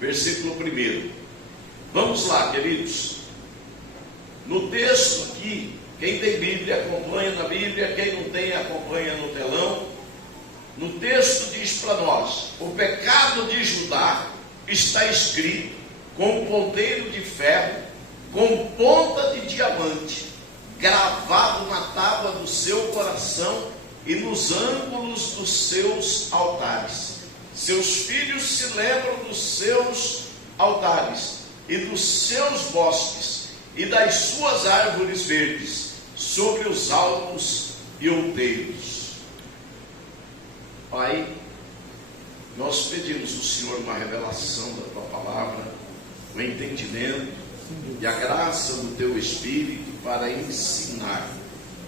versículo 1. Vamos lá, queridos. No texto aqui, quem tem Bíblia acompanha na Bíblia, quem não tem acompanha no telão. No texto diz para nós: o pecado de Judá está escrito com um ponteiro de ferro, com ponta de diamante, gravado na tábua do seu coração e nos ângulos dos seus altares. Seus filhos se lembram dos seus altares e dos seus bosques e das suas árvores verdes, sobre os altos e outeiros. Pai, nós pedimos ao Senhor uma revelação da Tua palavra, o entendimento e a graça do Teu Espírito para ensinar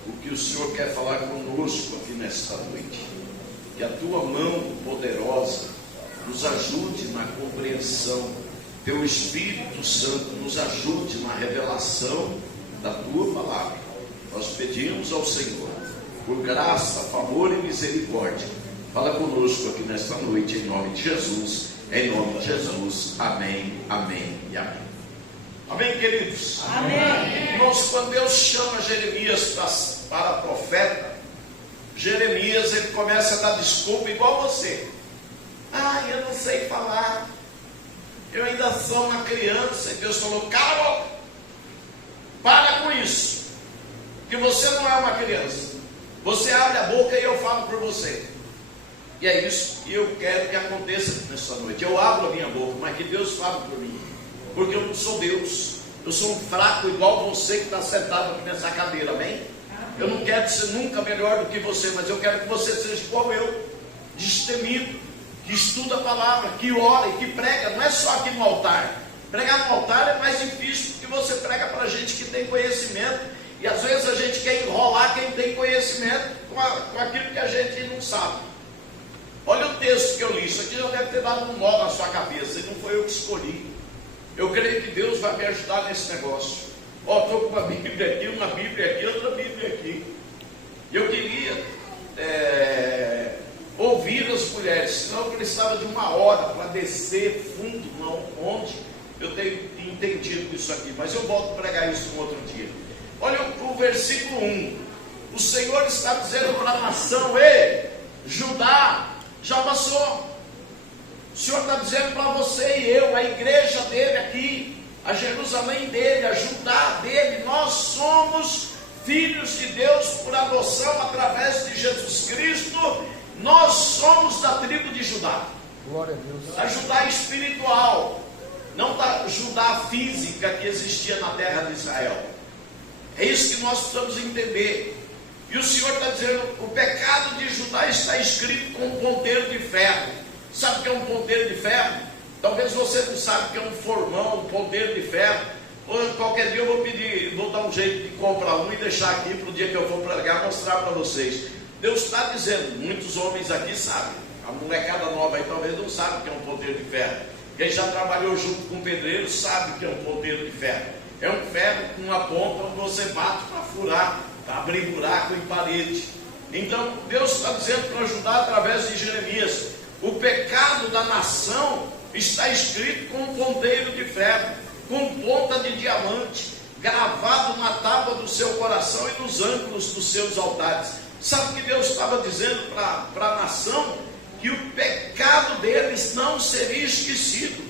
o que o Senhor quer falar conosco aqui nesta noite. Que a Tua mão poderosa nos ajude na compreensão, Teu Espírito Santo nos ajude na revelação da Tua palavra. Nós pedimos ao Senhor, por graça, favor e misericórdia, fala conosco aqui nesta noite, em nome de Jesus, em nome de Jesus, amém, amém e amém. Amém, queridos? Amém. Irmãos, quando Deus chama Jeremias para profeta, Jeremias, ele começa a dar desculpa igual você. Eu não sei falar, eu ainda sou uma criança. E Deus falou: cala a boca, para com isso, que você não é uma criança. Você abre a boca e eu falo por você. E é isso que eu quero que aconteça nessa noite. Eu abro a minha boca, mas que Deus fale por mim, porque eu não sou Deus. Eu sou um fraco igual você que está sentado aqui nessa cadeira, amém? Eu não quero ser nunca melhor do que você, mas eu quero que você seja igual eu, destemido, que estuda a palavra, que ora e que prega. Não é só aqui no altar. Pregar no altar é mais difícil, porque você prega para gente que tem conhecimento, e às vezes a gente quer enrolar quem tem conhecimento com aquilo que a gente não sabe. Olha o texto que eu li. Isso aqui já deve ter dado um nó na sua cabeça, e não foi eu que escolhi. Eu creio que Deus vai me ajudar nesse negócio. Estou com uma Bíblia aqui, outra Bíblia aqui. E eu queria ouvir as mulheres, senão eu precisava de uma hora para descer fundo, onde eu tenho entendido isso aqui. Mas eu volto a pregar isso um outro dia. Olha o versículo 1. O Senhor está dizendo para a nação: ei, Judá já passou. O Senhor está dizendo para você e eu, a igreja dele aqui, a Jerusalém dele, a Judá dele, nós somos filhos de Deus por adoção através de Jesus Cristo. Nós somos da tribo de Judá. Glória a Deus. A Judá espiritual, não da Judá física que existia na terra de Israel. É isso que nós precisamos entender. E o Senhor está dizendo: o pecado de Judá está escrito com um ponteiro de ferro. Sabe o que é um ponteiro de ferro? Talvez você não saiba o que é um formão, um ponteiro de ferro. Ou qualquer dia eu vou dar um jeito de comprar um e deixar aqui para o dia que eu for pregar, mostrar para vocês. Deus está dizendo, muitos homens aqui sabem, a molecada nova aí talvez não sabe o que é um ponteiro de ferro. Quem já trabalhou junto com um pedreiro sabe o que é um ponteiro de ferro. É um ferro com uma ponta onde você bate para furar, para abrir buraco em parede. Então Deus está dizendo para ajudar através de Jeremias: o pecado da nação está escrito com um ponteiro de ferro, com ponta de diamante, gravado na tábua do seu coração e nos ângulos dos seus altares. Sabe o que Deus estava dizendo para a nação? Que o pecado deles não seria esquecido.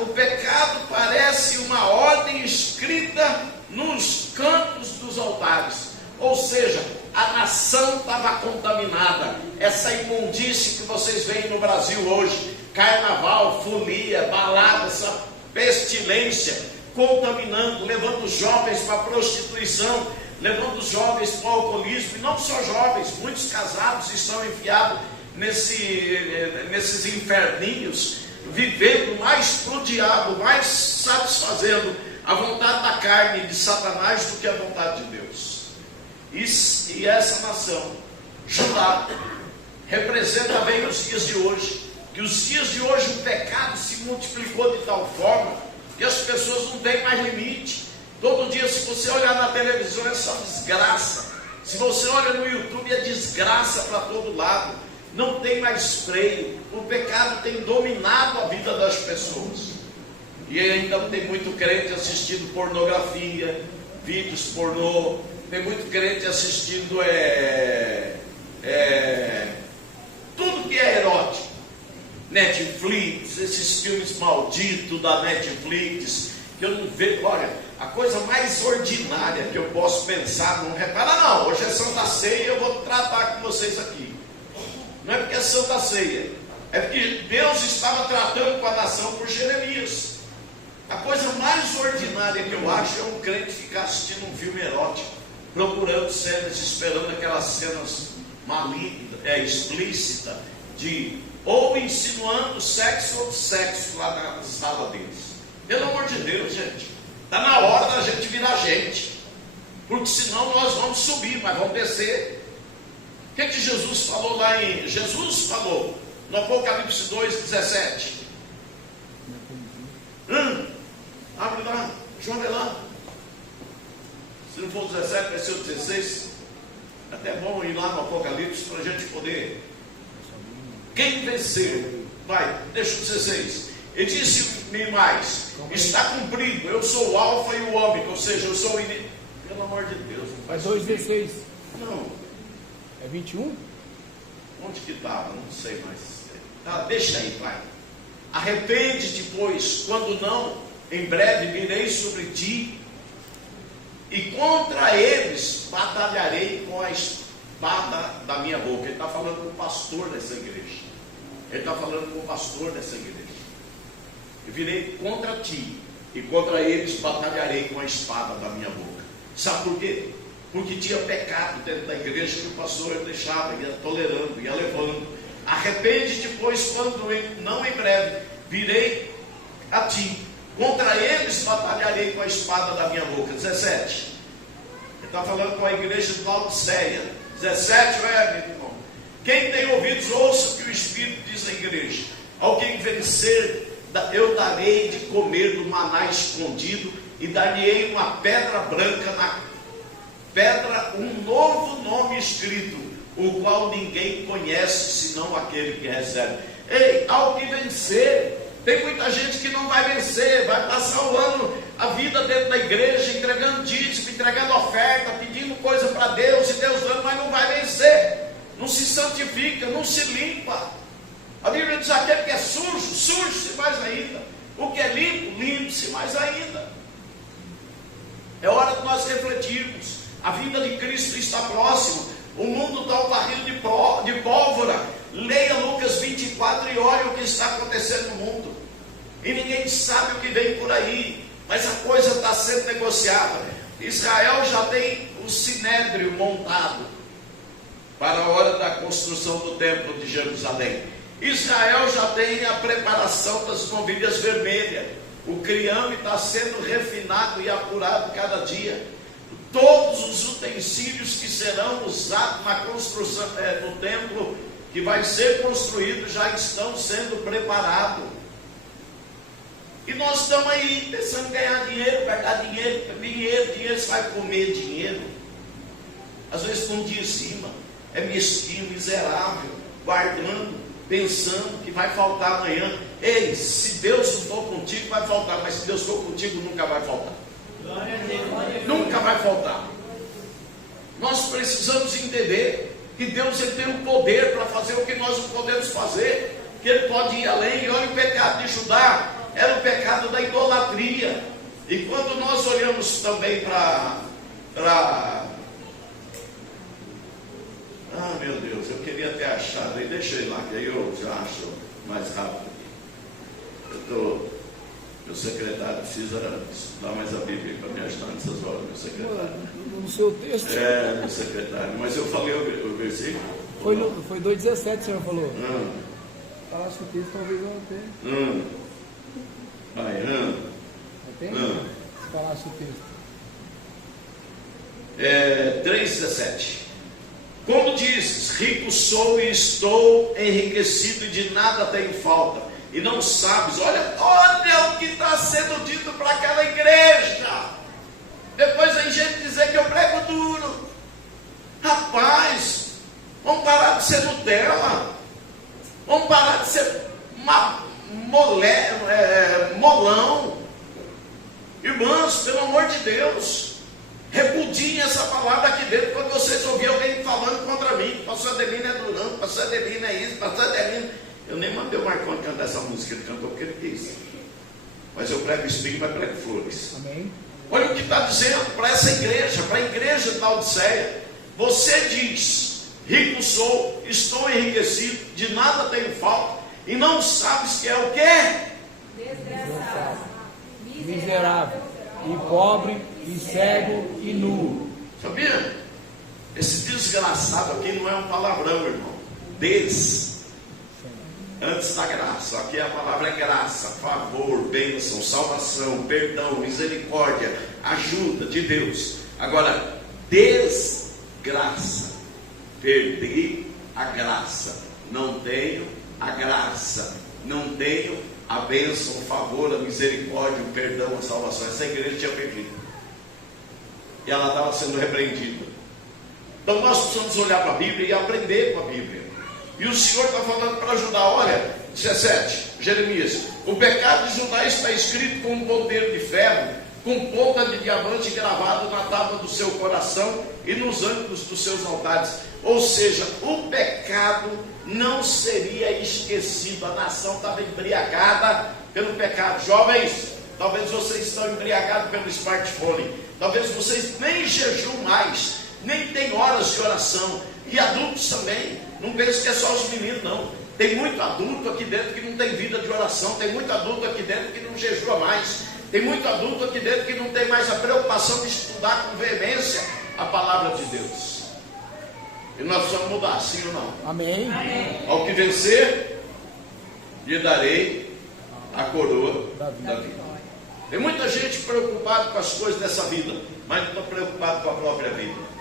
O pecado parece uma ordem escrita nos cantos dos altares. Ou seja, a nação estava contaminada. Essa imundície que vocês veem no Brasil hoje, carnaval, folia, balada, essa pestilência, contaminando, levando os jovens para a prostituição, levando os jovens para o alcoolismo. E não só jovens, muitos casados estão enfiados nesses inferninhos, vivendo mais pro diabo, mais satisfazendo a vontade da carne de Satanás do que a vontade de Deus. E essa nação, Judá, representa bem os dias de hoje. Que os dias de hoje o pecado se multiplicou de tal forma que as pessoas não têm mais limite. Todo dia, se você olhar na televisão, é só desgraça. Se você olha no YouTube, é desgraça para todo lado. não tem mais freio, o pecado tem dominado a vida das pessoas. E ainda tem muito crente assistindo pornografia, vídeos pornô, tem muito crente assistindo tudo que é erótico, Netflix, esses filmes malditos da Netflix, que eu não vejo. Olha, a coisa mais ordinária que eu posso pensar, não repara não, hoje é Santa Ceia, eu vou tratar com vocês aqui. Não é porque é Santa Ceia, é porque Deus estava tratando com a nação por Jeremias. A coisa mais ordinária que eu acho é um crente ficar assistindo um filme erótico, procurando cenas, esperando aquelas cenas malignas, explícitas, ou insinuando sexo ou sexo lá na sala deles. Pelo amor de Deus, gente, está na hora da gente virar gente, porque senão nós vamos subir, mas vamos descer. O que Jesus falou lá Jesus falou no Apocalipse 2:17. Abre lá, João, vê lá. Se não for o 17, vai ser o 16. Até bom ir lá no Apocalipse para a gente poder. Quem vencer, vai, deixa o 16. Ele disse-me mais: está cumprido, eu sou o Alfa e o Ômega, ou seja, eu sou o início. Pelo amor de Deus, não faz 2:16. Não. É 21? Onde que estava? Não sei mais. Tá, deixa aí, vai. Arrepende-te, pois, quando não, em breve virei sobre ti, e contra eles batalharei com a espada da minha boca. Ele está falando com o pastor dessa igreja. Ele está falando com o pastor dessa igreja. Eu virei contra ti, e contra eles batalharei com a espada da minha boca. Sabe por quê? Porque tinha pecado dentro da igreja que o pastor deixava, ia tolerando, ia levando. Arrepende-te, pois, quando não em breve virei a ti, contra eles batalharei com a espada da minha boca. 17. Ele está falando com a igreja de Laodiceia. 17, meu irmão. Quem tem ouvidos, ouça o que o Espírito diz à igreja. Ao quem vencer, eu darei de comer do maná escondido, e dar-lhe uma pedra branca na pedra, um novo nome escrito, o qual ninguém conhece, senão aquele que recebe. Ei, ao que vencer. Tem muita gente que não vai vencer, vai passar o ano, a vida dentro da igreja, entregando dízimo, entregando oferta, pedindo coisa para Deus, e Deus dando, mas não vai vencer, não se santifica, não se limpa. A Bíblia diz: aquele que é sujo, suje-se mais ainda. O que é limpo, limpe-se mais ainda. É hora de nós refletirmos. A vida de Cristo está próxima. O mundo está um barril de pólvora. Leia Lucas 24 e olhe o que está acontecendo no mundo. E ninguém sabe o que vem por aí. Mas a coisa está sendo negociada. Israel já tem o sinédrio montado para a hora da construção do templo de Jerusalém. Israel já tem a preparação das novilhas vermelhas. O criame está sendo refinado e apurado cada dia. Todos os utensílios que serão usados na construção do templo que vai ser construído já estão sendo preparados. E nós estamos aí pensando em ganhar dinheiro, guardar dinheiro, você vai comer dinheiro. Às vezes com dia em cima, é mesquinho, miserável, guardando, pensando que vai faltar amanhã. Ei, se Deus não for contigo, vai faltar, mas se Deus for contigo, nunca vai faltar. Nunca vai faltar. Nós precisamos entender que Deus, ele tem o poder para fazer o que nós não podemos fazer, que Ele pode ir além. E olha, o pecado de Judá era o pecado da idolatria. E quando nós olhamos também para meu Deus, eu queria ter achado aí, deixa eu ir lá, que aí eu já acho mais rápido. Meu secretário precisa estudar mais a Bíblia para me ajudar nessas horas, meu secretário. No seu texto? Meu secretário, mas eu falei o versículo. Foi 2,17 o senhor falou. Falasse o texto, talvez eu não tenha. Se falasse o texto. 3,17. Como dizes, rico sou e estou enriquecido e de nada tenho falta. E não sabes, olha o que está sendo dito para aquela igreja. Depois vem gente dizer que eu prego duro. Rapaz, vamos parar de ser Nutella. parar de ser molão. Irmãos, pelo amor de Deus, repudiem essa palavra aqui dentro quando vocês ouvirem alguém falando contra mim. Pastor Adelino é durão, pastor Adelino é isso, pastor Adelino. Eu nem mandei o Marcão cantar essa música, ele cantou porque ele quis. Mas eu prego espinho, mas prego flores. Amém. Olha o que está dizendo para essa igreja, para a igreja de Laodiceia. Você diz: rico sou, estou enriquecido, de nada tenho falta, e não sabes que é o quê? Desgraçado, miserável, e pobre, e cego, e nu. Sabia? Esse desgraçado aqui não é um palavrão, irmão. Antes da graça, aqui a palavra é graça, favor, bênção, salvação, perdão, misericórdia, ajuda de Deus. Agora, desgraça, perdi a graça, não tenho a graça, não tenho a bênção, o favor, a misericórdia, o perdão, a salvação. Essa igreja tinha perdido, e ela estava sendo repreendida. Então nós precisamos olhar para a Bíblia e aprender com a Bíblia. E o Senhor está falando para Judá, olha, 17, Jeremias: o pecado de Judá está escrito com um ponteiro de ferro, com ponta de diamante gravado na tábua do seu coração e nos ângulos dos seus altares. Ou seja, o pecado não seria esquecido. A nação estava embriagada pelo pecado. Jovens, talvez vocês estão embriagados pelo smartphone, talvez vocês nem jejuam mais, nem tem horas de oração. E adultos também, não pense que é só os meninos, não. Tem muito adulto aqui dentro que não tem vida de oração, tem muito adulto aqui dentro que não jejua mais, tem muito adulto aqui dentro que não tem mais a preocupação de estudar com veemência a palavra de Deus. E nós precisamos mudar, sim ou não? Amém. Ao que vencer, lhe darei a coroa da vida. Tem muita gente preocupada com as coisas dessa vida, mas não está preocupado com a própria vida.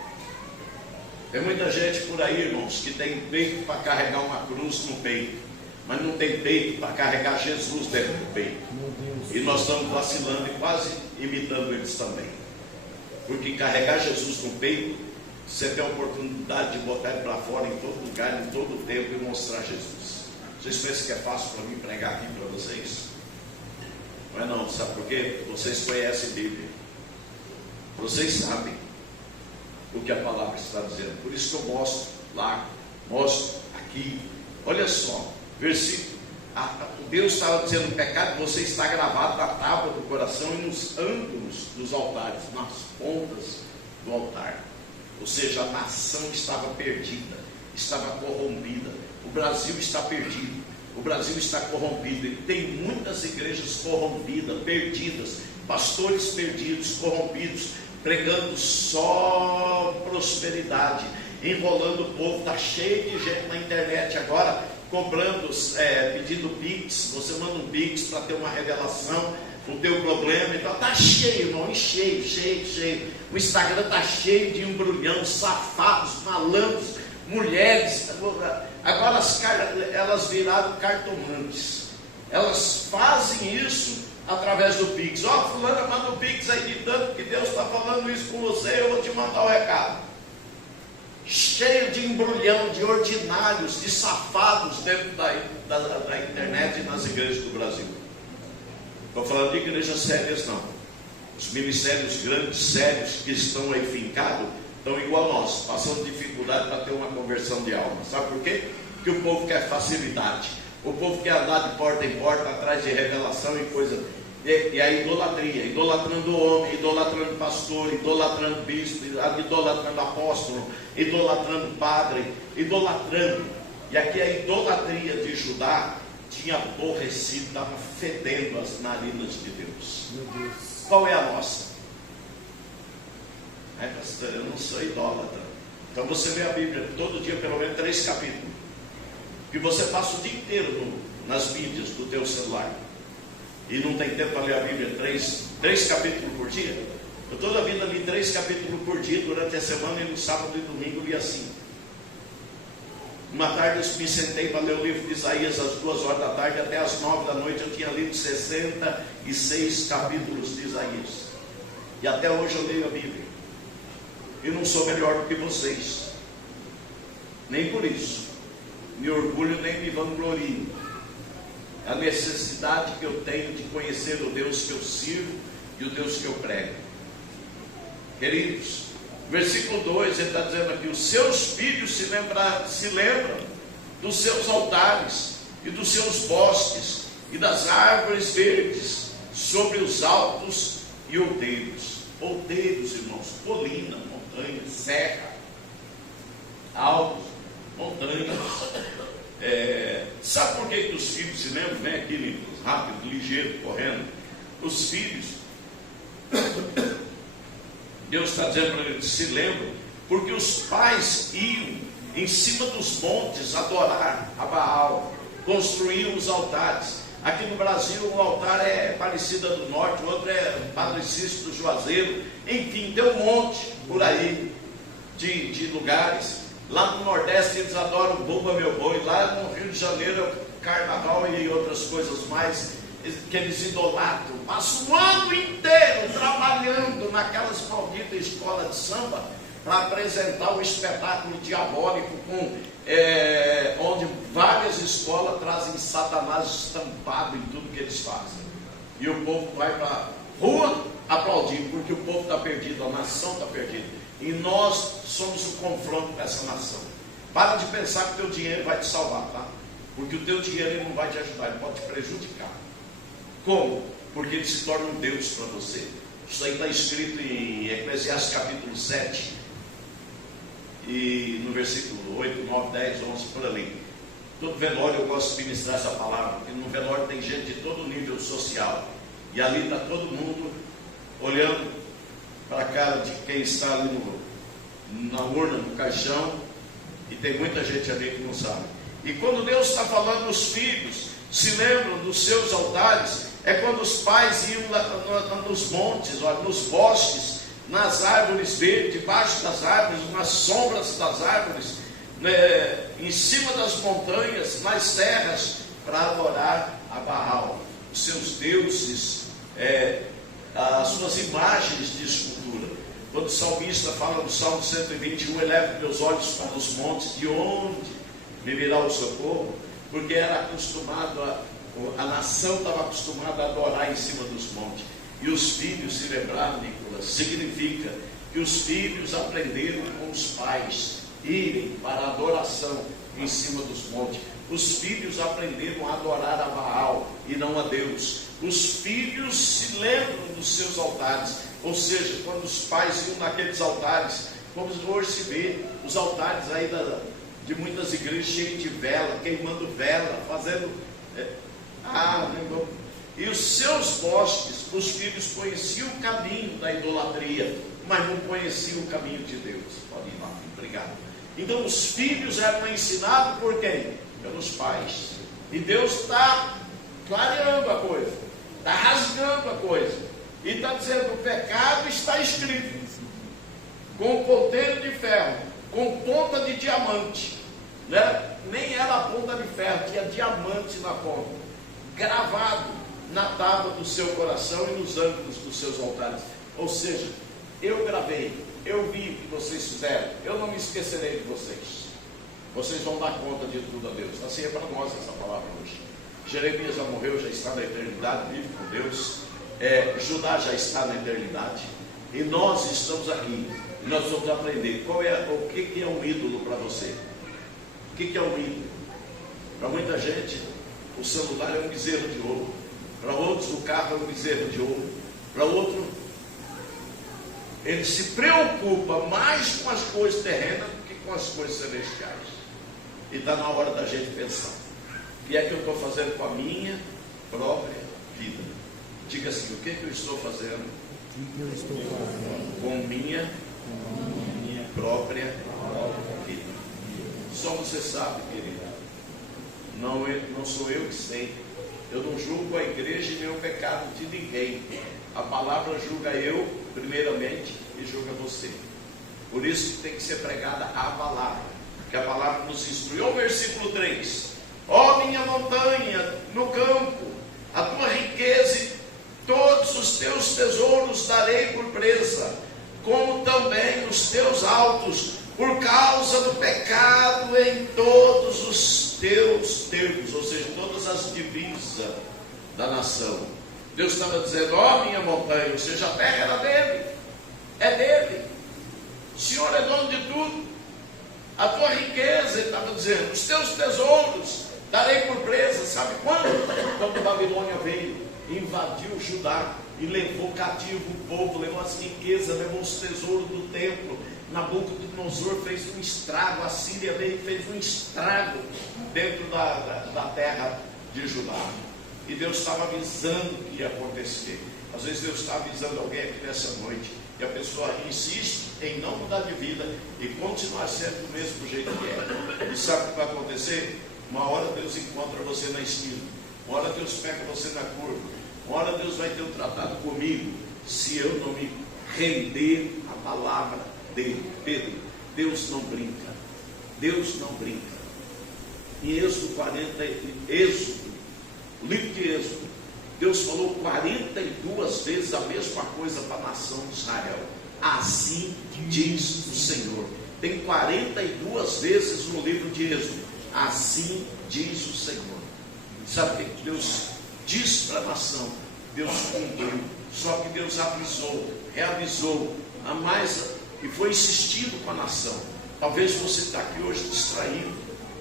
Tem muita gente por aí, irmãos, que tem peito para carregar uma cruz no peito, mas não tem peito para carregar Jesus dentro do peito. E nós estamos vacilando e quase imitando eles também. Porque carregar Jesus no peito, você tem a oportunidade de botar ele para fora em todo lugar, em todo tempo, e mostrar Jesus. Vocês pensam que é fácil para mim pregar aqui para vocês? Não é não, sabe por quê? Vocês conhecem a Bíblia. Vocês sabem o que a palavra está dizendo. Por isso que eu mostro lá, mostro aqui. Olha só, versículo. Deus estava dizendo: o pecado de você está gravado na tábua do coração e nos ângulos dos altares, nas pontas do altar. Ou seja, a nação estava perdida, estava corrompida. O Brasil está perdido, o Brasil está corrompido. E tem muitas igrejas corrompidas, perdidas, pastores perdidos, corrompidos, pregando só prosperidade, enrolando o povo. Está cheio de gente na internet agora cobrando, pedindo Pix. Você manda um Pix para ter uma revelação o teu problema. Então está cheio, irmão, cheio. O Instagram está cheio de embrulhão, safados, malandros, mulheres. Agora elas viraram cartomantes. Elas fazem isso através do Pix. Ó, fulana, manda o Pix aí de tanto que Deus está falando isso com você, eu vou te mandar o recado. Cheio de embrulhão, de ordinários, de safados dentro da internet e nas igrejas do Brasil. Estou falando de igrejas sérias, não. Os ministérios grandes, sérios, que estão aí fincados, estão igual a nós, passando dificuldade para ter uma conversão de alma. Sabe por quê? Porque o povo quer facilidade. O povo quer andar de porta em porta, atrás de revelação e coisa. E a idolatria, idolatrando o homem, idolatrando o pastor, idolatrando o bispo, idolatrando o apóstolo, idolatrando o padre, idolatrando. E aqui a idolatria de Judá tinha aborrecido, estava fedendo as narinas de Deus. Meu Deus. Qual é a nossa? Pastor, eu não sou idólatra. Então você lê a Bíblia todo dia, pelo menos 3 capítulos. Que você passa o dia inteiro nas mídias do teu celular. E não tem tempo para ler a Bíblia 3 capítulos por dia. Eu toda a vida li 3 capítulos por dia durante a semana, e no sábado e domingo li assim. Uma tarde eu me sentei para ler o livro de Isaías às 2 horas da tarde, até às 9 da noite eu tinha lido 66 capítulos de Isaías. E até hoje eu leio a Bíblia. E não sou melhor do que vocês. Nem por isso. me orgulho nem me vanglorio. É a necessidade que eu tenho de conhecer o Deus que eu sirvo e o Deus que eu prego. Queridos, versículo 2, ele está dizendo aqui: os seus filhos se lembram dos seus altares e dos seus bosques e das árvores verdes sobre os altos e outeiros. Outeiros, irmãos, colina, montanha, serra, altos, montanhas. Sabe por que os filhos se lembram? Vem aqui, Nicolas, rápido, ligeiro, correndo. Os filhos, Deus está dizendo para eles, se lembram, porque os pais iam em cima dos montes adorar a Baal, construíam os altares. Aqui no Brasil o altar é Aparecida do Norte, o outro é Padre Cícero do Juazeiro, enfim, tem um monte por aí de lugares. Lá no Nordeste eles adoram Bumba Meu Boi, lá no Rio de Janeiro é Carnaval e outras coisas mais que eles idolatram. Passam o ano inteiro trabalhando naquelas malditas escolas de samba para apresentar o espetáculo diabólico onde várias escolas trazem Satanás estampado em tudo que eles fazem. E o povo vai para a rua aplaudir, porque o povo está perdido, a nação está perdida. E nós somos o confronto com essa nação. Para de pensar que o teu dinheiro vai te salvar, tá? Porque o teu dinheiro ele não vai te ajudar, ele pode te prejudicar. Como? Porque ele se torna um Deus para você. Isso aí está escrito em Eclesiastes capítulo 7, e no versículo 8, 9, 10, 11, por ali. Todo velório eu gosto de ministrar essa palavra, porque no velório tem gente de todo nível social, e ali está todo mundo olhando para a cara de quem está ali na urna, no caixão, e tem muita gente ali que não sabe. E quando Deus está falando, os filhos se lembram dos seus altares, é quando os pais iam nos montes, nos bosques, nas árvores verdes, debaixo das árvores, nas sombras das árvores, em cima das montanhas, nas serras, para adorar a Baal, os seus deuses, as suas imagens de escultura. Quando o salmista fala no Salmo 121, eleva meus olhos para os montes, de onde me virá o socorro? Porque era acostumado, a nação estava acostumada a adorar em cima dos montes. E os filhos se lembraram, Nicolas, significa que os filhos aprenderam com os pais irem para a adoração em cima dos montes. Os filhos aprenderam a adorar a Baal e não a Deus. Os filhos se lembram dos seus altares, ou seja, quando os pais iam naqueles altares, como hoje se vê, os altares aí de muitas igrejas cheios de vela, queimando vela, fazendo... E os seus bosques, os filhos conheciam o caminho da idolatria, mas não conheciam o caminho de Deus. Pode ir lá, obrigado. Então os filhos eram ensinados por quem? Pelos pais. E Deus está clareando a coisa, está rasgando a coisa, e está dizendo: o pecado está escrito, com ponteiro de ferro, com ponta de diamante, né? Nem era a ponta de ferro, tinha diamante na ponta, gravado na tábua do seu coração e nos ângulos dos seus altares. Ou seja, eu gravei, eu vi o que vocês fizeram, eu não me esquecerei de vocês. Vocês vão dar conta de tudo a Deus. Assim é para nós essa palavra hoje. Jeremias já morreu, já está na eternidade, vive com Deus. Judá já está na eternidade. E nós estamos aqui. E nós vamos aprender o que é um ídolo para você. O que é um ídolo? Para muita gente, o celular é um bezerro de ouro. Para outros, o carro é um bezerro de ouro. Para outro, ele se preocupa mais com as coisas terrenas do que com as coisas celestiais. E está na hora da gente pensar: o que é que eu estou fazendo com a minha própria vida? Diga assim: o que é que eu estou fazendo com minha própria vida? Só você sabe, querida. Não sou eu que sei. Eu não julgo a igreja nem o pecado de ninguém. A palavra julga eu, primeiramente, e julga você. Por isso que tem que ser pregada a palavra, que a palavra nos instrui. O versículo 3: ó minha montanha no campo, a tua riqueza e todos os teus tesouros darei por presa, como também os teus altos, por causa do pecado em todos os teus termos, ou seja, todas as divisas da nação. Deus estava dizendo: ó minha montanha, ou seja, a terra era dele, é dele. O Senhor é dono de tudo. A tua riqueza, ele estava dizendo, os teus tesouros darei por presa. Sabe quando? Quando a Babilônia veio, invadiu Judá e levou cativo o povo, levou as riquezas, levou os tesouros do templo. Nabucodonosor fez um estrago, a Síria veio e fez um estrago dentro da terra de Judá. E Deus estava avisando o que ia acontecer. Às vezes Deus está avisando alguém aqui nessa noite, e a pessoa insiste em não mudar de vida e continuar sendo do mesmo jeito que é. E sabe o que vai acontecer? Uma hora Deus encontra você na esquina, uma hora Deus pega você na curva, uma hora Deus vai ter um tratado comigo, se eu não me render à palavra dele. Pedro, Deus não brinca. Deus não brinca. Em Êxodo 40, o livro de Êxodo, Deus falou 42 vezes a mesma coisa para a nação de Israel. Assim diz o Senhor. Tem 42 vezes no livro de Êxodo: assim diz o Senhor. Sabe o que Deus diz para a nação? Deus cumpriu. Só que Deus avisou, reavisou a mais, e foi insistindo com a nação. Talvez você está aqui hoje distraído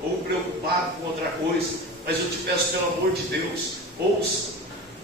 ou preocupado com outra coisa, mas eu te peço, pelo amor de Deus, ouça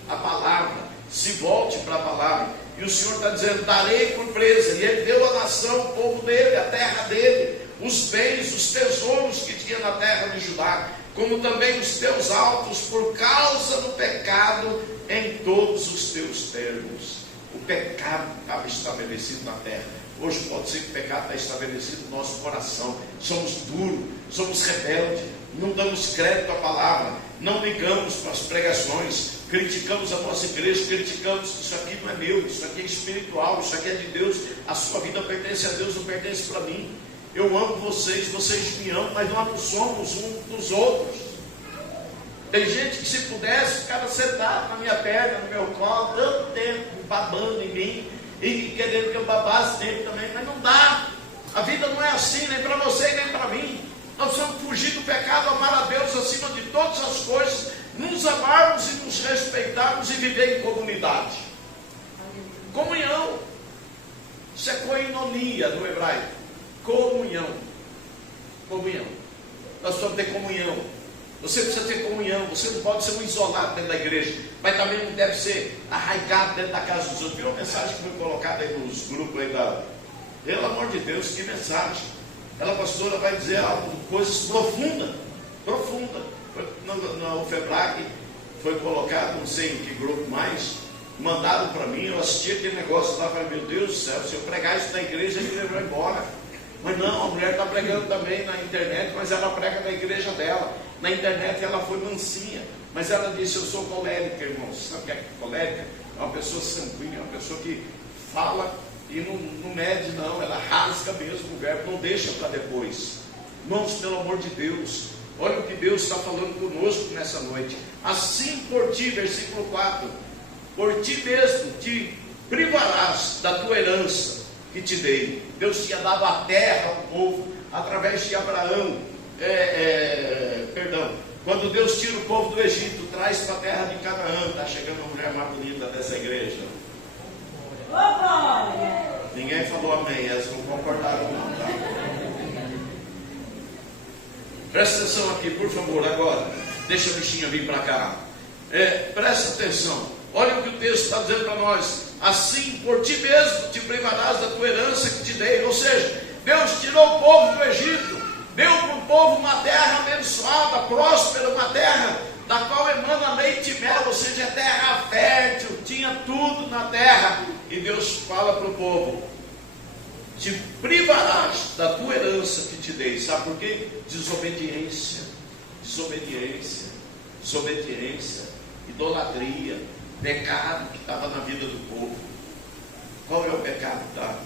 a palavra, se volte para a palavra. E o Senhor está dizendo: darei por presa. E Ele deu à nação, o povo dele, a terra dele, os bens, os tesouros que tinha na terra de Judá, como também os teus altos, por causa do pecado em todos os teus termos. O pecado estava estabelecido na terra. Hoje pode ser que o pecado está estabelecido no nosso coração. Somos duros, somos rebeldes, não damos crédito à palavra, não ligamos para as pregações, criticamos a nossa igreja, criticamos: isso aqui não é meu, isso aqui é espiritual, isso aqui é de Deus, a sua vida pertence a Deus, não pertence para mim. Eu amo vocês, vocês me amam, mas nós não somos um dos outros. Tem gente que, se pudesse, ficava sentado na minha perna, no meu colo, tanto tempo, babando em mim, e querendo que eu babasse nele também, mas não dá. A vida não é assim, nem para você e nem para mim. Nós precisamos fugir do pecado, amar a Deus acima de todas as coisas, nos amarmos e nos respeitarmos e viver em comunidade. Comunhão. Isso é koinonia no hebraico. Comunhão. Comunhão. Nós precisamos ter comunhão. Você precisa ter comunhão. Você não pode ser um isolado dentro da igreja, mas também não deve ser arraigado dentro da casa dos outros. Viu uma mensagem que foi colocada aí nos grupos aí da... Pelo amor de Deus, que mensagem! Ela, pastora, vai dizer algo, coisas profundas. No FEBRAC foi colocado, não sei em que grupo mais, mandaram para mim, eu assisti aquele negócio lá, falei: meu Deus do céu, se eu pregar isso na igreja, a igreja vai embora. Mas não, a mulher está pregando também na internet, mas ela prega na igreja dela. Na internet ela foi mansinha, mas ela disse: eu sou colérica, irmãos. Sabe o que é colérica? É uma pessoa sanguínea, uma pessoa que fala e não mede não, ela rasga mesmo o verbo, não deixa para depois. Irmãos, pelo amor de Deus, olha o que Deus está falando conosco nessa noite. Assim por ti, versículo 4, por ti mesmo te privarás da tua herança que te dei. Deus tinha dado a terra ao povo através de Abraão. Quando Deus tira o povo do Egito, traz para a terra de Canaã. Está chegando a mulher mais bonita dessa igreja. Ninguém falou amém, elas não concordaram não, tá? Presta atenção aqui, por favor, agora. Deixa a bichinha vir para cá. Presta atenção. Olha o que o texto está dizendo para nós. Assim por ti mesmo te privarás da tua herança que te dei. Ou seja, Deus tirou o povo do Egito, deu para o povo uma terra abençoada, próspera, uma terra da qual emana leite e mel, ou seja, é terra fértil, tinha tudo na terra. E Deus fala para o povo: te privarás da tua herança que te dei. Sabe por quê? Desobediência, idolatria, pecado que estava na vida do povo. Qual é o pecado que está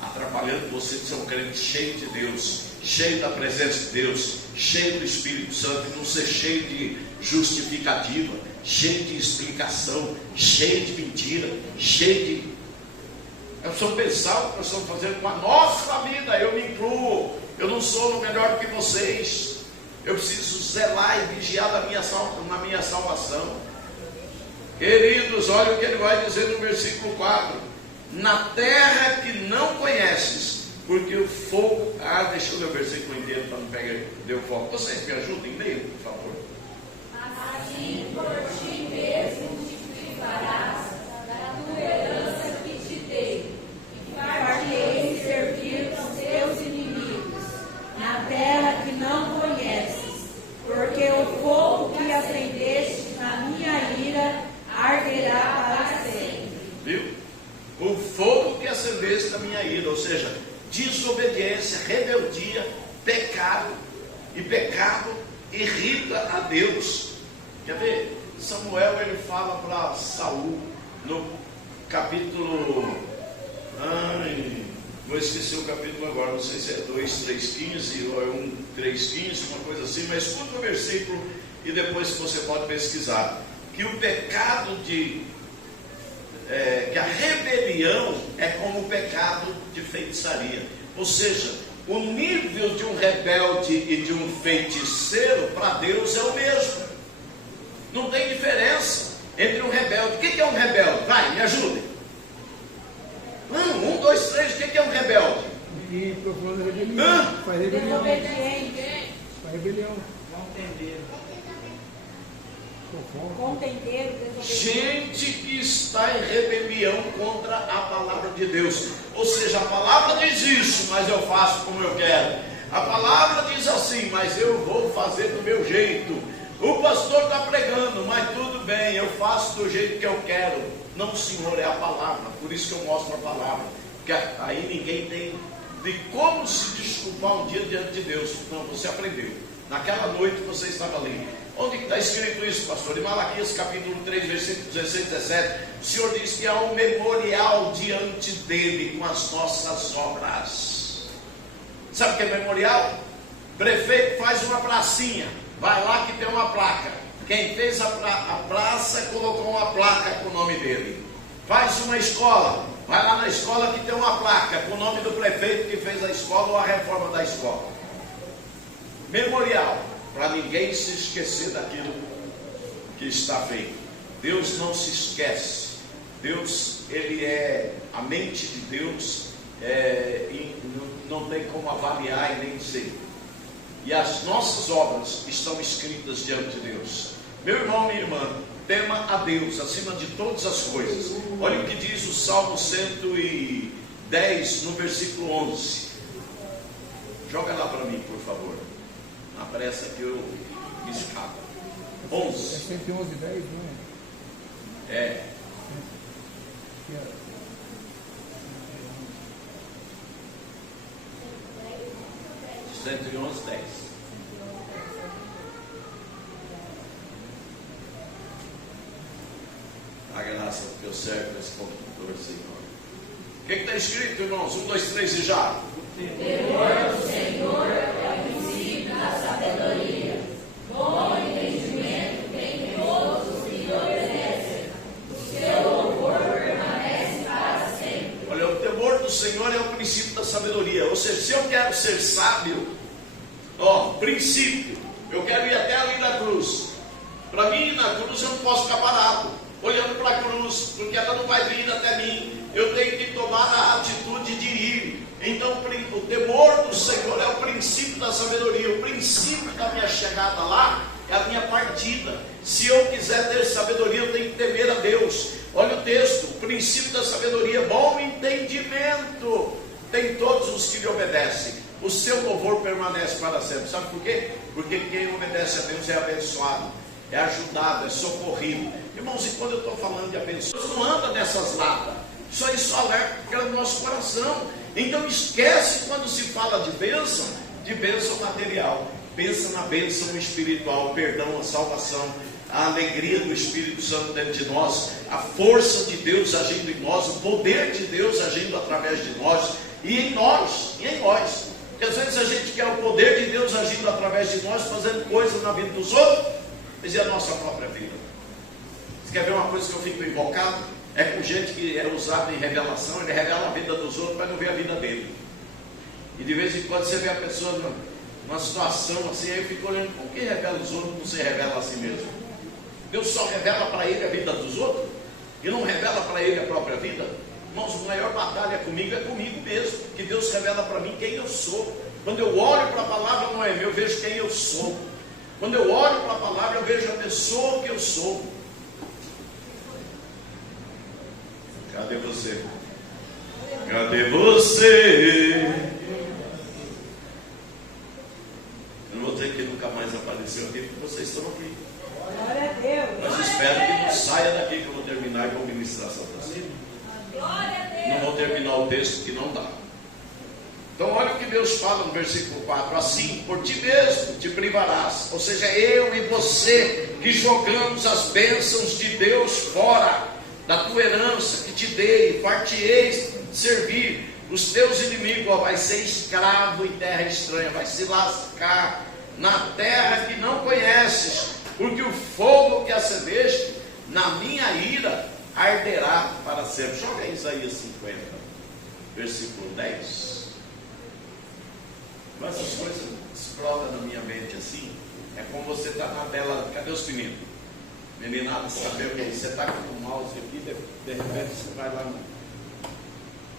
atrapalhando você de ser um crente cheio de Deus, cheio da presença de Deus, cheio do Espírito Santo, e não ser cheio de justificativa, cheio de explicação, cheio de mentira, cheio de... Nós precisamos pensar o que nós estamos fazendo com a nossa vida. Eu me incluo, eu não sou melhor do que vocês. Eu preciso zelar e vigiar na minha salvação. Queridos, olha o que ele vai dizer no versículo 4: na terra que não conheces, porque o fogo... deixa eu ler o versículo inteiro para não perder o foco. Vocês me ajudem, leiam, por favor. Assim por ti mesmo te privarás da tua herança que te dei, e far-te-ei servir os teus inimigos, na terra que não conheces, porque o fogo que acendeste na minha ira arderá para sempre. Viu? O fogo que acendeste na minha ira, ou seja, desobediência, rebeldia, pecado. E pecado irrita a Deus. Quer ver? Samuel, ele fala para Saul no capítulo... vou esquecer o capítulo agora, não sei se é 2:3:15 ou é 1:3:15, uma coisa assim, mas escuta o versículo e depois você pode pesquisar. Que o pecado que a rebelião é como o pecado de feitiçaria. Ou seja, o nível de um rebelde e de um feiticeiro para Deus é o mesmo. Não tem diferença entre um rebelde. O que é um rebelde? Vai, me ajudem. 1, 2, 3, o que é um rebelde? E procurando rebelião. Faz rebelião. Desobediente. Faz rebelião. Contendeiro, desobediente. Gente que está em rebelião contra a palavra de Deus. Ou seja, a palavra diz isso, mas eu faço como eu quero. A palavra diz assim, mas eu vou fazer do meu jeito. O pastor está pregando, mas tudo bem, eu faço do jeito que eu quero. Não, Senhor, é a palavra. Por isso que eu mostro a palavra. Porque aí ninguém tem de como se desculpar um dia diante de Deus. Não, você aprendeu. Naquela noite você estava ali. Onde está escrito isso, pastor? Em Malaquias capítulo 3, versículo 16 e 17, o Senhor diz que há um memorial diante dele com as nossas obras. Sabe o que é memorial? O prefeito faz uma pracinha, vai lá que tem uma placa. Quem fez a praça colocou uma placa com o nome dele. Faz uma escola, vai lá na escola que tem uma placa com o nome do prefeito que fez a escola ou a reforma da escola. Memorial, para ninguém se esquecer daquilo que está feito. Deus não se esquece. Deus, ele é a mente de Deus, e não tem como avaliar e nem dizer. E as nossas obras estão escritas diante de Deus. Meu irmão, minha irmã, tema a Deus acima de todas as coisas. Olha o que diz o Salmo 110, no versículo 11. Joga lá para mim, por favor. Na pressa que eu me escapo. 11. É 111, 10, não é? É. 111, 10. A graça do teu servo nesse computador, Senhor. O que está escrito, irmãos? 1, 2, 3 e já. Temor do Senhor é o princípio da sabedoria. Bom entendimento tem todos os que lhe obedecem. O seu louvor permanece para sempre. Olha, o temor do Senhor é o princípio da sabedoria. Ou seja, se eu quero ser sábio, princípio, eu quero ir até ali na cruz. Para mim ir na cruz eu não posso ficar parado, olhando para a cruz, porque ela não vai vir até mim. Eu tenho que tomar a atitude de ir. Então o temor do Senhor é o princípio da sabedoria. O princípio da minha chegada lá é a minha partida. Se eu quiser ter sabedoria, eu tenho que temer a Deus. Olha o texto, o princípio da sabedoria, bom entendimento tem todos os que lhe obedecem. O seu louvor permanece para sempre. Sabe por quê? Porque quem obedece a Deus é abençoado, é ajudado, é socorrido. Irmãos, e quando eu estou falando de abençoado, Deus não anda nessas latas. Só isso alerta no nosso coração. Então esquece quando se fala de bênção material. Pensa na bênção espiritual, o perdão, a salvação, a alegria do Espírito Santo dentro de nós, a força de Deus agindo em nós, o poder de Deus agindo através de nós e em nós, Porque às vezes a gente quer o poder de Deus agindo através de nós, fazendo coisas na vida dos outros, mas e a nossa própria vida? Você quer ver uma coisa que eu fico invocado? É com gente que é usada em revelação, ele revela a vida dos outros, mas não vê a vida dele. E de vez em quando você vê a pessoa uma situação assim, aí eu fico olhando, por que revela os outros, não se revela a si mesmo? Deus só revela para ele a vida dos outros e não revela para ele a própria vida? Irmãos, a maior batalha comigo é comigo mesmo, que Deus revela para mim quem eu sou. Quando eu olho para a palavra, não é meu, eu vejo quem eu sou. Quando eu olho para a palavra, eu vejo a pessoa que eu sou. Cadê você? Cadê você? Eu não vou dizer que nunca mais apareceu aqui, porque vocês estão aqui. Glória a Deus. Mas espero que não saia daqui, que eu vou terminar e vou ministrar essa frase. Não vou terminar o texto, que não dá. Então olha o que Deus fala no versículo 4. Assim, por ti mesmo te privarás. Ou seja, eu e você que jogamos as bênçãos de Deus fora da tua herança que te dei, far-te-eis servir os teus inimigos. Ó, vai ser escravo em terra estranha, vai se lascar na terra que não conheces, porque o fogo que acendeste na minha ira arderá para sempre. Joga Isaías 50, versículo 10. Essas coisas exploram na minha mente assim. É como você está na tela. Cadê os meninos? Meninada, saber o que você está com o mouse aqui, de repente você vai lá no.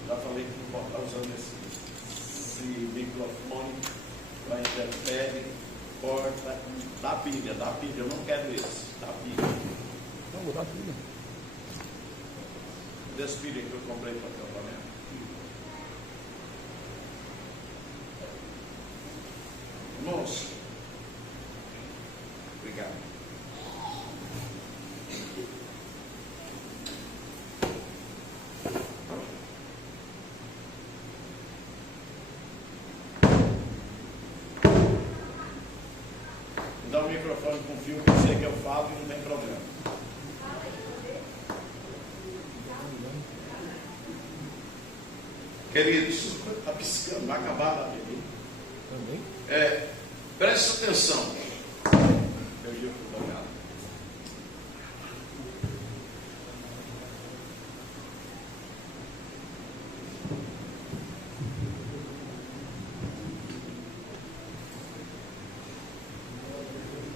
Já falei que não pode estar usando esse microfone, vai interfere, corta, dá pilha, eu não quero esse, dá pilha. Não, vou dar pilha. Cadê as pilhas que eu comprei para o acampamento? Irmãos, obrigado. Dá o microfone com fio que eu sei que eu falo e não tem problema. Queridos, está piscando, vai acabar a bateria. Também? Presta atenção. Eu digo para o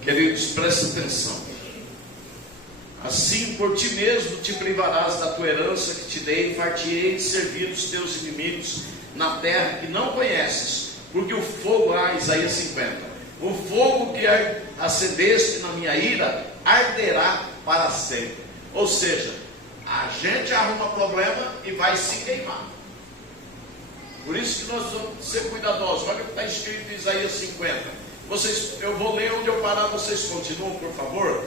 Queridos, presta atenção. Assim por ti mesmo te privarás da tua herança que te dei, e far-te-ei de servir os teus inimigos na terra que não conheces, porque o fogo, Isaías 50, o fogo que acendeste na minha ira arderá para sempre. Ou seja, a gente arruma problema e vai se queimar. Por isso que nós vamos ser cuidadosos. Olha o que está escrito em Isaías 50. Eu vou ler onde eu parar, vocês continuam, por favor.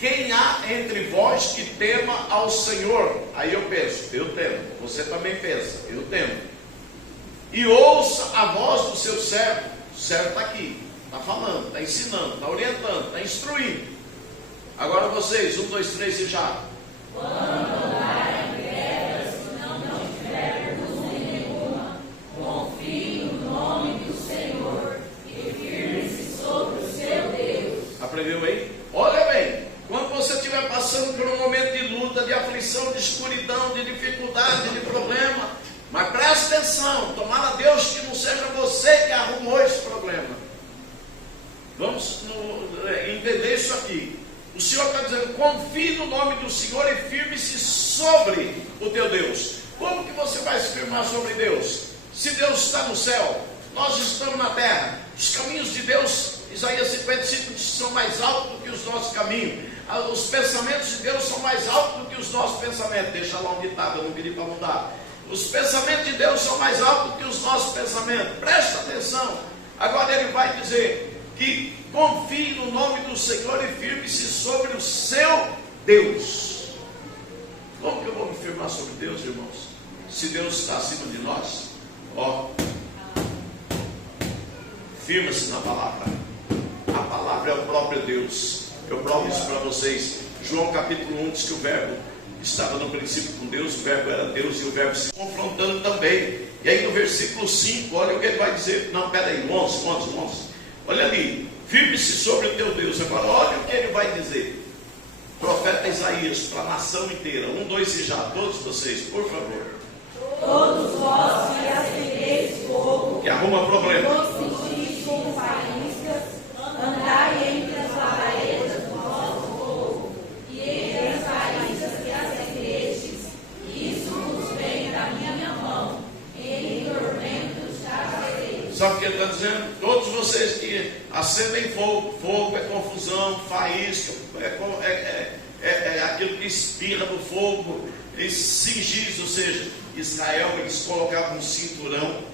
Quem há entre vós que tema ao Senhor? Aí eu penso, eu temo. Você também pensa, eu temo. E ouça a voz do seu servo. O servo está aqui, está falando, está ensinando, está orientando, está instruindo. Agora vocês, 1, 2, 3 e já. Quando andarem pedras, não tiver vergonha nenhuma, confie no nome do Senhor e firme-se sobre o seu Deus. Aprendeu aí? Olha bem, quando você estiver passando por um momento de luta, de aflição, de escuridão, de dificuldade, de problema, mas preste atenção, tomara a Deus que não seja você que arrumou esse problema. Vamos entender isso aqui. O Senhor está dizendo, confie no nome do Senhor e firme-se sobre o teu Deus. Como que você vai se firmar sobre Deus? Se Deus está no céu, nós estamos na terra. Os caminhos de Deus, Isaías 55, são mais altos do que os nossos caminhos. Os pensamentos de Deus são mais altos do que os nossos pensamentos. Deixa lá onde estava, eu não pedi para mudar. Os pensamentos de Deus são mais altos do que os nossos pensamentos. Presta atenção. Agora ele vai dizer que confie no nome do Senhor e firme-se sobre o seu Deus. Como que eu vou me firmar sobre Deus, irmãos? Se Deus está acima de nós, firma-se na palavra. A palavra é o próprio Deus. Eu provo isso para vocês. João capítulo 1 diz que o verbo estava no princípio com Deus, o verbo era Deus e o verbo se confrontando também. E aí no versículo 5, olha o que ele vai dizer. Não, peraí, 11. Olha ali, firme-se sobre o teu Deus. Agora olha o que ele vai dizer. Profeta Isaías para a nação inteira. 1, 2 e já, todos vocês, por favor. Todos vós que acendeis fogo, Que arruma problema. vos sentís com farinha. Sabe o que ele está dizendo? Todos vocês que acendem fogo, fogo é confusão, faísca, é aquilo que espirra no fogo, e cingis, ou seja, Israel, eles colocavam um cinturão,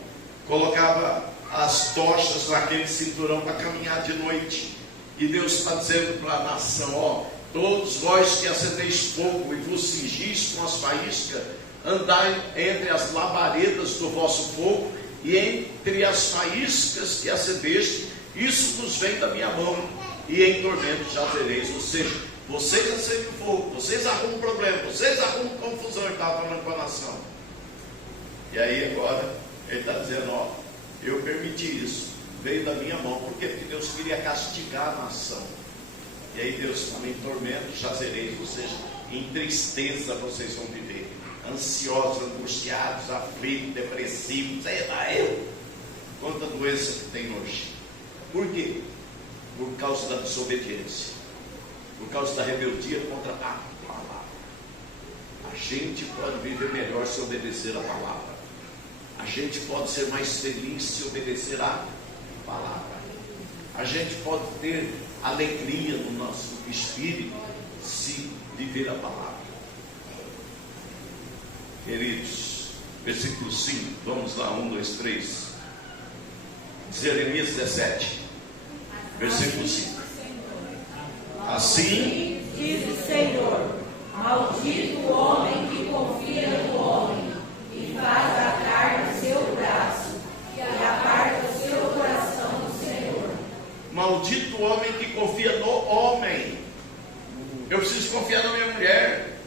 colocava as tochas naquele cinturão para caminhar de noite. E Deus está dizendo para a nação: ó, todos vós que acendeis fogo e vos cingis com as faíscas, andai entre as labaredas do vosso fogo e entre as faíscas que acendeste, isso vos vem da minha mão, e em tormento jazereis. Ou seja, vocês acendem o fogo, vocês arrumam problema, vocês arrumam confusão. Ele estava falando com a nação. E aí agora ele está dizendo: ó, eu permiti isso, veio da minha mão. Por quê? Porque Deus queria castigar a nação. E aí Deus fala: em tormento jazereis, ou seja, em tristeza vocês vão viver, ansiosos, angustiados, aflitos, depressivos, quanta doença que tem hoje. Por quê? Por causa da desobediência, por causa da rebeldia contra a palavra. A gente pode viver melhor se obedecer a palavra. A gente pode ser mais feliz se obedecer a palavra. A gente pode ter alegria no nosso espírito se viver a palavra. Queridos, versículo 5, vamos lá, 1, 2, 3. Jeremias 17, versículo 5. Assim diz o Senhor: maldito o homem que confia no homem e faz a carne seu braço e aparta o seu coração do Senhor. Maldito o homem que confia no homem. Eu preciso confiar na minha mulher,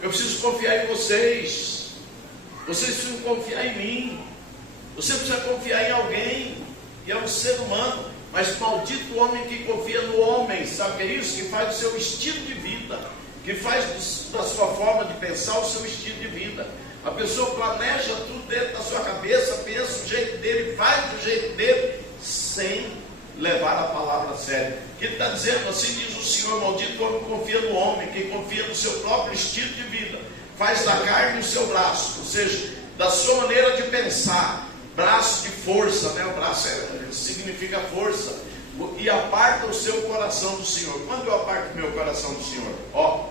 eu preciso confiar em vocês, vocês precisam confiar em mim, você precisa confiar em alguém, que é um ser humano. Mas maldito o homem que confia no homem. Sabe o que é isso? Que faz o seu estilo de vida, que faz da sua forma de pensar o seu estilo de vida. A pessoa planeja tudo dentro da sua cabeça, pensa do jeito dele, faz do jeito dele, sem levar a palavra a sério. Que ele está dizendo: assim diz o Senhor, maldito o homem que confia no homem, que confia no seu próprio estilo de vida, faz da carne o seu braço, ou seja, da sua maneira de pensar, braço de força, né? O braço significa força, e aparta o seu coração do Senhor. Quando eu aparto meu coração do Senhor? Ó,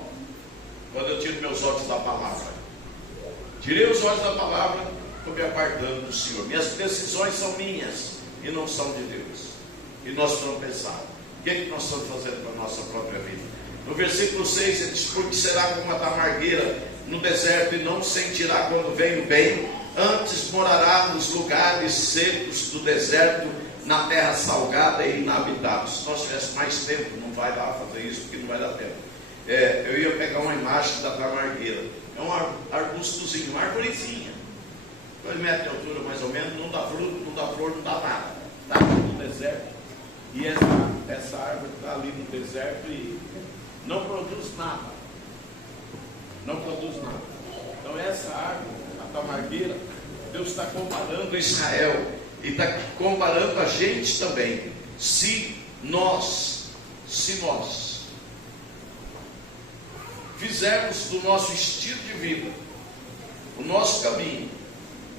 quando eu tiro meus olhos da palavra. Tirei os olhos da palavra, estou me apartando do Senhor. Minhas decisões são minhas e não são de Deus. E nós precisamos pensar: o que é que nós estamos fazendo para a nossa própria vida? No versículo 6 ele diz: porque será como a tamargueira no deserto e não sentirá quando vem o bem, antes morará nos lugares secos do deserto, na terra salgada e inabitável. Se nós tivéssemos mais tempo, não vai lá fazer isso, porque não vai dar tempo. Eu ia pegar uma imagem da tamargueira. É um arbustozinho, uma arvorezinha, 2 metros de altura mais ou menos, não dá fruto, não dá flor, não dá nada. Está no deserto. E essa árvore está ali no deserto e não produz nada. Não produz nada. Então essa árvore, a tamargueira, Deus está comparando Israel e está comparando a gente também. Se nós fizermos do nosso estilo de vida o nosso caminho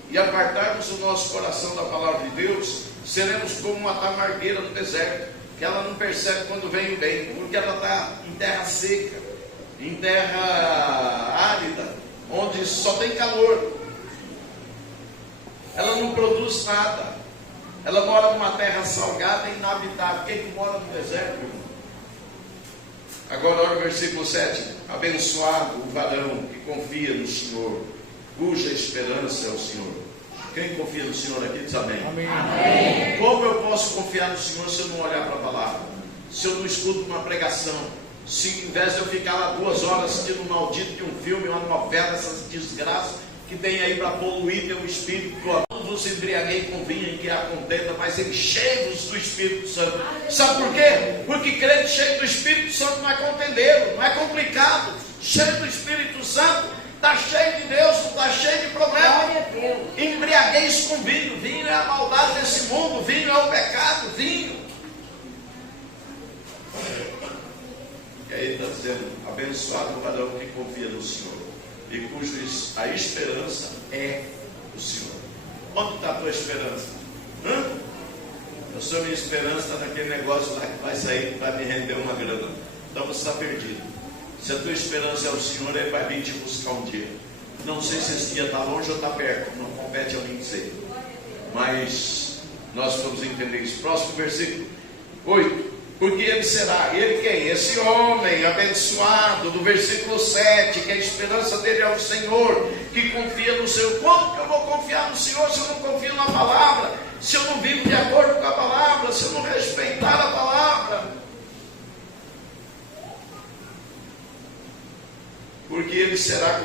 e apartarmos o nosso coração da palavra de Deus, seremos como uma tamargueira no deserto, que ela não percebe quando vem o bem, porque ela está em terra seca, em terra árida, onde só tem calor. Ela não produz nada. Ela mora numa terra salgada e inabitável. Quem que mora no deserto, irmão? Agora olha o versículo 7. Abençoado o varão que confia no Senhor, cuja esperança é o Senhor. Quem confia no Senhor aqui diz amém. Amém. Como eu posso confiar no Senhor se eu não olhar para a palavra? Se eu não escuto uma pregação? Se em vez de eu ficar lá 2 horas assistindo um maldito de um filme, uma novela, essas desgraças que tem aí para poluir teu espírito, não vos embriaguei com vinho em que há contenda, mas enchei-vos do Espírito Santo. Sabe por quê? Porque crente cheio do Espírito Santo não é contendeiro, não é complicado. Cheio do Espírito Santo, está cheio de Deus, não está cheio de problema. Embriagueis com vinho. Vinho é a maldade desse mundo, vinho é o pecado, vinho. E aí está dizendo: abençoado o varão que confia no Senhor e cuja a esperança é o Senhor. Onde está a tua esperança? Pastor, minha esperança está naquele negócio lá que vai sair, que vai me render uma grana. Então você está perdido. Se a tua esperança é o Senhor, Ele vai vir te buscar um dia. Não sei se esse dia está longe ou está perto, não compete a mim dizer. Mas nós vamos entender isso. Próximo versículo 8. Porque ele será, ele quem? Esse homem abençoado, do versículo 7, que a esperança dele é o Senhor, que confia no Senhor. Como que eu vou confiar no Senhor se eu não confio na palavra? Se eu não vivo de acordo com a palavra? Se eu não respeitar a palavra? Porque ele será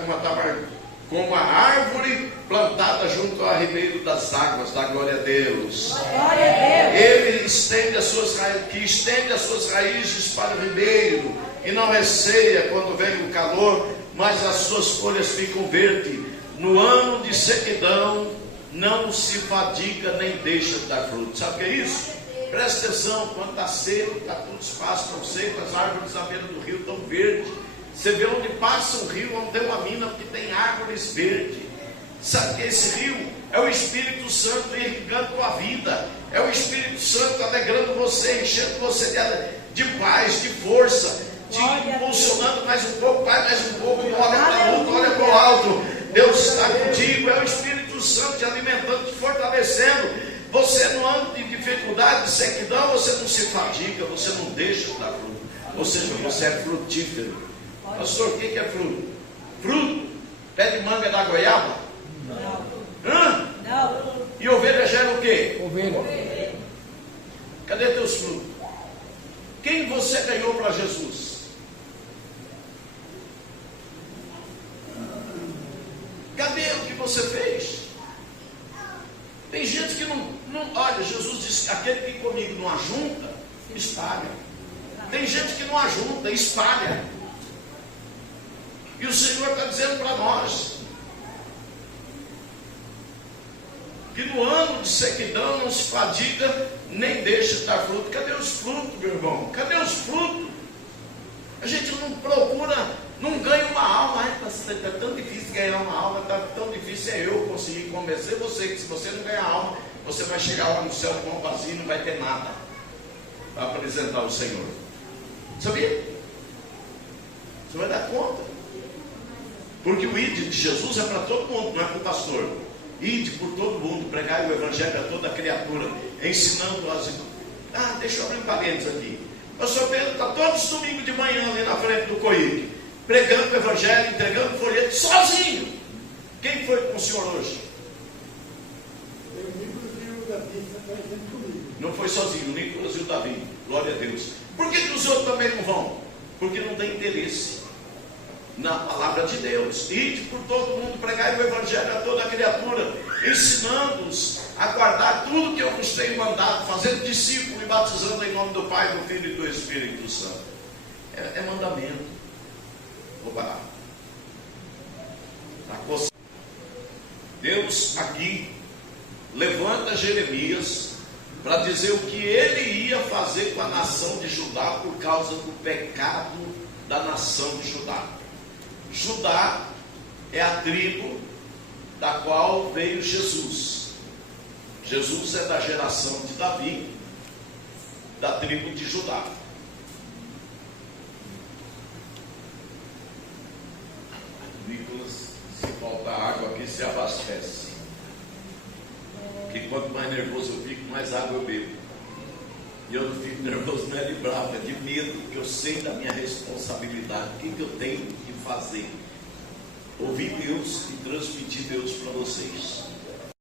como a árvore plantada junto ao ribeiro das águas, da glória a Deus. Glória a Deus. Ele estende as suas raízes para o ribeiro e não receia quando vem o calor, mas as suas folhas ficam verdes. No ano de sequidão não se fadiga nem deixa de dar fruto. Sabe o que é isso? Presta atenção, quando está seco, está tudo espaço para seco, as árvores à beira do rio estão verdes. Você vê onde passa o rio, onde tem uma mina, porque tem árvores verdes. Sabe que esse rio é o Espírito Santo irrigando a tua vida, é o Espírito Santo alegrando você, enchendo você de paz, de força, te impulsionando mais um pouco, vai mais um pouco, olha para o outro, olha para o alto. Deus está contigo, é o Espírito Santo te alimentando, te fortalecendo. Você no ano de dificuldade, de sequidão, você não se fadiga, você não deixa de dar fruto, ou seja, você é frutífero. Pastor, o que é fruto? Fruto? Pé de manga da goiaba? Não. Hã? Não. E ovelha gera o quê? Ovelha. Cadê teus frutos? Quem você ganhou para Jesus? Cadê o que você fez? Tem gente que não olha, Jesus disse, aquele que comigo não ajunta, espalha. Tem gente que não ajunta, espalha. E o Senhor está dizendo para nós que no ano de sequidão não se fadiga, nem deixa de dar fruto. Cadê os frutos, meu irmão? Cadê os frutos? A gente não procura, não ganha uma alma. Ai, está tão difícil ganhar uma alma, está tão difícil eu conseguir convencer você que se você não ganhar alma, você vai chegar lá no céu com mão vazia e não vai ter nada para apresentar ao Senhor. Sabia? Você vai dar conta. Porque o ide de Jesus é para todo mundo, não é para o pastor. Ide por todo mundo, pregai o evangelho a toda criatura, ensinando-as. Deixa eu abrir um parênteses aqui. O pastor Pedro está todos os domingos de manhã ali na frente do COIC, pregando o evangelho, entregando folheto, sozinho. Quem foi com o senhor hoje? Não foi sozinho, o Nicolas e o Davi. Glória a Deus. Por que os outros também não vão? Porque não tem interesse na palavra de Deus. Ide por todo mundo, pregai o evangelho a toda criatura, ensinando-os a guardar tudo que eu vos tenho mandado, fazendo discípulo e batizando em nome do Pai, do Filho e do Espírito Santo. É mandamento. Vou parar. Deus aqui levanta Jeremias para dizer o que ele ia fazer com a nação de Judá por causa do pecado da nação de Judá. Judá é a tribo da qual veio Jesus. Jesus é da geração de Davi, da tribo de Judá. Nicolas, se faltar água aqui, se abastece. Porque quanto mais nervoso eu fico, mais água eu bebo. E eu não fico nervoso, não é de bravo, é de medo, porque eu sei da minha responsabilidade. O que eu tenho que fazer? Ouvir Deus e transmitir Deus para vocês.